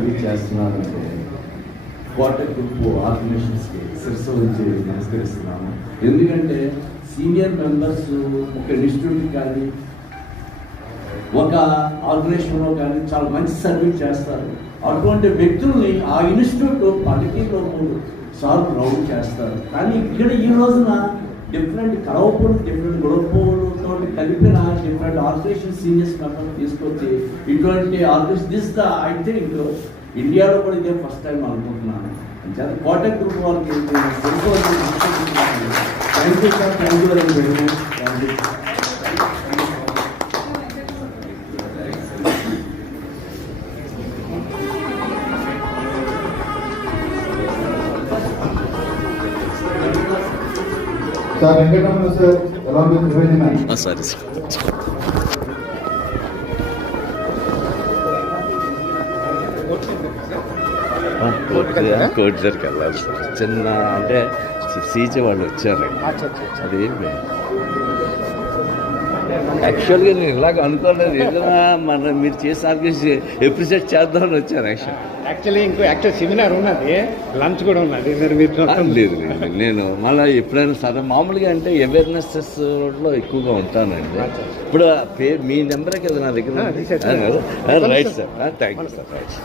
Service చేస్తున్నారంటే water group ఆర్గనైజేషన్స్కి శిరస్సు నుంచి నమస్కరిస్తున్నాము. ఎందుకంటే సీనియర్ మెంబర్స్ ఒక ఇన్స్టిట్యూట్ కానీ ఒక ఆర్గనైజేషన్లో కానీ చాలా మంచి సర్వీస్ చేస్తారు. అటువంటి వ్యక్తుల్ని ఆ ఇన్స్టిట్యూట్ 12 సార్లు రౌండ్ చేస్తారు. కానీ ఇక్కడ ఈ రోజున డిఫరెంట్ కలవపూలు డిఫరెంట్ గ్రూపులతో కలిపిన డిఫరెంట్ ఆర్గనైజేషన్ సీనియర్స్ మెంబర్ తీసుకొచ్చి ఇటువంటి organisation this the I think ఇండియాలో కూడా ఇదే ఫస్ట్ టైం అనుకుంటున్నాను. కోటక్ గ్రూప్ వాళ్ళకి thank you sir, thank you very much. Thank you. Sir, Venkatramana sir, along with Trivedi ma'am. Sorry, sir. కోటి దగ్గరికి వెళ్ళాలి సార్. చిన్న అంటే సీజే వాళ్ళు వచ్చారు. అది యాక్చువల్గా నేను ఇలాగ అనుకోలేదు. ఏదైనా మన మీరు చేసి ఆర్గనైజ్ ఎప్రిషియేట్ చేద్దామని వచ్చాను. యాక్చువల్ సెమినార్ ఉన్నది, లంచ్ కూడా ఉన్నది. లేదు నేను మళ్ళీ ఎప్పుడైనా సరే మామూలుగా అంటే అవేర్నెస్లో ఎక్కువగా ఉంటానండి. ఇప్పుడు మీ నెంబరే కదా నా దగ్గర. Right sir, thank you sir. Right.